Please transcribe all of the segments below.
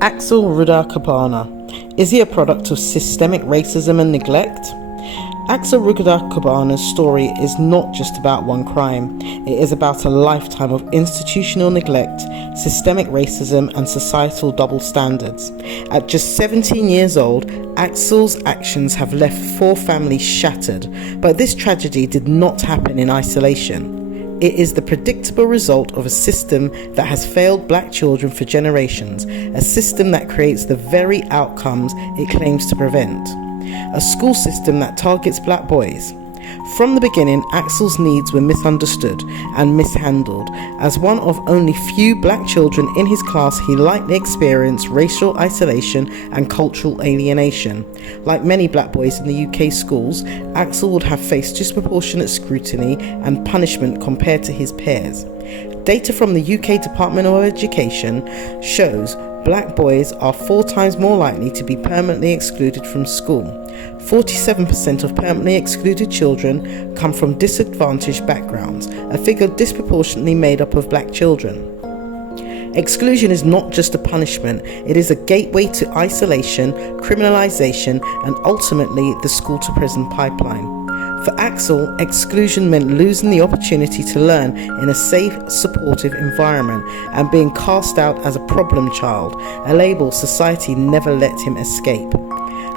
Axel Rudakubana. Is he a product of systemic racism and neglect? Axel Rudakubana's story is not just about one crime. It is about a lifetime of institutional neglect, systemic racism, and societal double standards. At just 17 years old, Axel's actions have left 4 families shattered, but this tragedy did not happen in isolation. It is the predictable result of a system that has failed black children for generations, a system that creates the very outcomes it claims to prevent. A school system that targets black boys. From the beginning, Axel's needs were misunderstood and mishandled. As one of only few black children in his class, he likely experienced racial isolation and cultural alienation. Like many black boys in the UK schools, Axel would have faced disproportionate scrutiny and punishment compared to his peers. Data from the UK Department of Education shows black boys are 4 times more likely to be permanently excluded from school. 47% of permanently excluded children come from disadvantaged backgrounds, a figure disproportionately made up of black children. Exclusion is not just a punishment, it is a gateway to isolation, criminalization, and ultimately the school-to-prison pipeline. For Axel, exclusion meant losing the opportunity to learn in a safe, supportive environment and being cast out as a problem child, a label society never let him escape.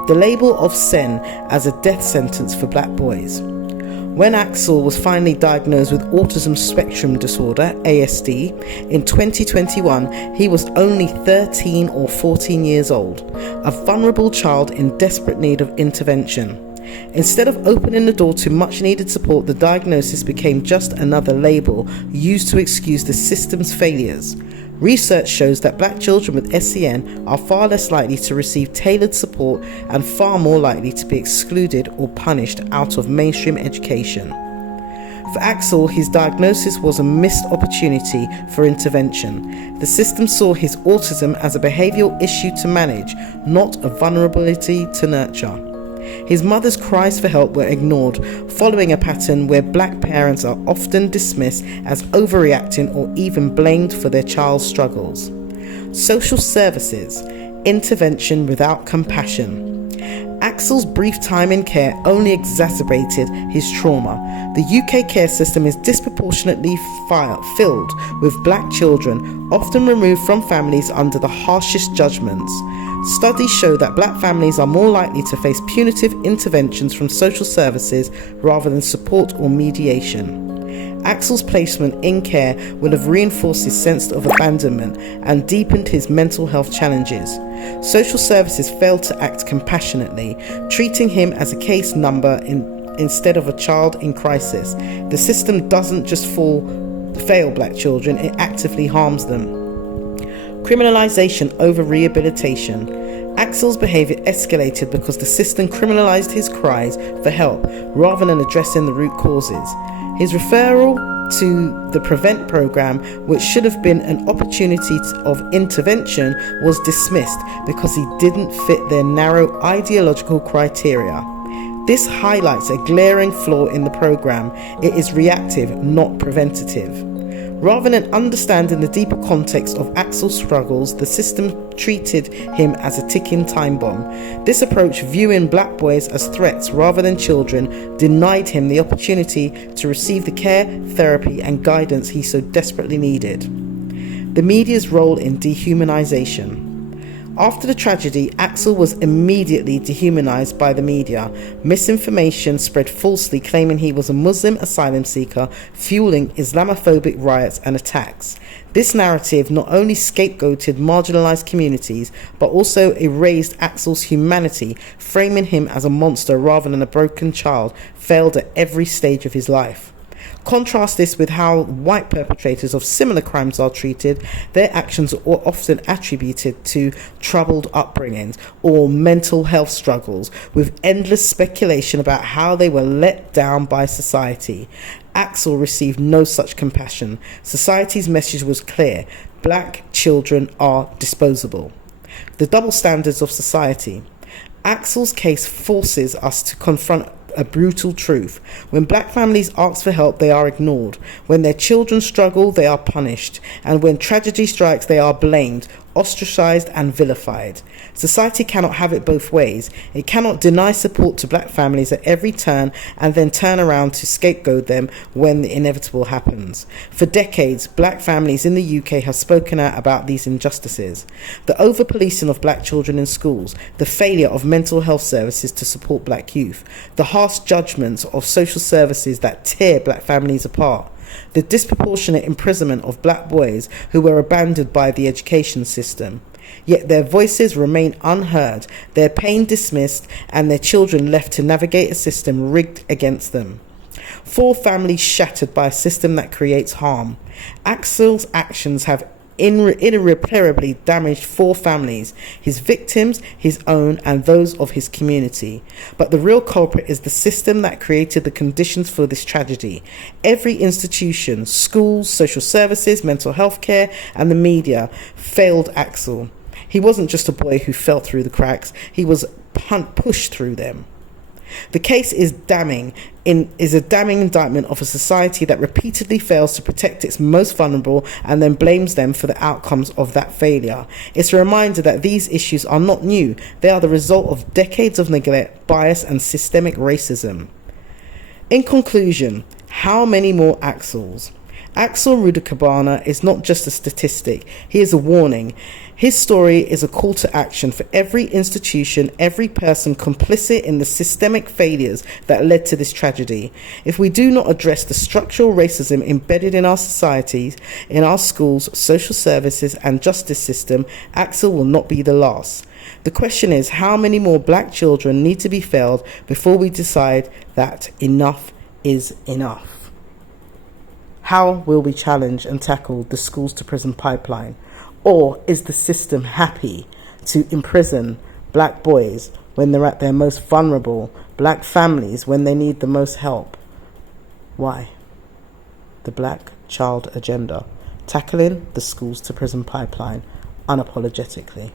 The label of SEN as a death sentence for black boys. When Axel was finally diagnosed with autism spectrum disorder, ASD, in 2021, he was only 13 or 14 years old, a vulnerable child in desperate need of intervention. Instead of opening the door to much needed support, the diagnosis became just another label used to excuse the system's failures. Research shows that black children with SEN are far less likely to receive tailored support and far more likely to be excluded or punished out of mainstream education. For Axel, his diagnosis was a missed opportunity for intervention. The system saw his autism as a behavioural issue to manage, not a vulnerability to nurture. His mother's cries for help were ignored, following a pattern where black parents are often dismissed as overreacting or even blamed for their child's struggles. Social services, intervention without compassion. Axel's brief time in care only exacerbated his trauma. The UK care system is disproportionately filled with black children, often removed from families under the harshest judgments. Studies show that black families are more likely to face punitive interventions from social services rather than support or mediation. Axel's placement in care would have reinforced his sense of abandonment and deepened his mental health challenges. Social services failed to act compassionately, treating him as a case number instead of a child in crisis. The system doesn't just fail black children, it actively harms them. Criminalization over rehabilitation. Axel's behavior escalated because the system criminalized his cries for help rather than addressing the root causes. His referral to the PREVENT program, which should have been an opportunity of intervention, was dismissed because he didn't fit their narrow ideological criteria. This highlights a glaring flaw in the program. It is reactive, not preventative. Rather than understanding the deeper context of Axel's struggles, the system treated him as a ticking time bomb. This approach, viewing black boys as threats rather than children, denied him the opportunity to receive the care, therapy, and guidance he so desperately needed. The media's role in dehumanization. After the tragedy, Axel was immediately dehumanized by the media. Misinformation spread falsely claiming he was a Muslim asylum seeker, fueling Islamophobic riots and attacks. This narrative not only scapegoated marginalized communities, but also erased Axel's humanity, framing him as a monster rather than a broken child, failed at every stage of his life. Contrast this with how white perpetrators of similar crimes are treated. Their actions are often attributed to troubled upbringings or mental health struggles, with endless speculation about how they were let down by society. Axel received no such compassion. Society's message was clear: black children are disposable. The double standards of society. Axel's case forces us to confront a brutal truth. When black families ask for help, they are ignored. When their children struggle, they are punished. And when tragedy strikes, they are blamed, ostracized and vilified. Society cannot have it both ways. It cannot deny support to black families at every turn and then turn around to scapegoat them when the inevitable happens. For decades, black families in the UK have spoken out about these injustices. The over-policing of black children in schools, the failure of mental health services to support black youth, the harsh judgments of social services that tear black families apart, the disproportionate imprisonment of black boys who were abandoned by the education system. Yet their voices remain unheard, their pain dismissed, and their children left to navigate a system rigged against them. 4 families shattered by a system that creates harm. Axel's actions have irreparably damaged 4 families, his victims, his own, and those of his community. But the real culprit is the system that created the conditions for this tragedy. Every institution, schools, social services, mental health care, and the media failed Axel. He wasn't just a boy who fell through the cracks, he was pushed through them. The case is a damning indictment of a society that repeatedly fails to protect its most vulnerable and then blames them for the outcomes of that failure. It's a reminder that these issues are not new. They are the result of decades of neglect, bias, and systemic racism. In conclusion, how many more Axels? Axel Rudakubana is not just a statistic, he is a warning. His story is a call to action for every institution, every person complicit in the systemic failures that led to this tragedy. If we do not address the structural racism embedded in our societies, in our schools, social services, and justice system, Axel will not be the last. The question is, how many more black children need to be failed before we decide that enough is enough? How will we challenge and tackle the schools to prison pipeline? Or is the system happy to imprison black boys when they're at their most vulnerable, black families when they need the most help? Why? The Black Child Agenda, tackling the schools to prison pipeline unapologetically.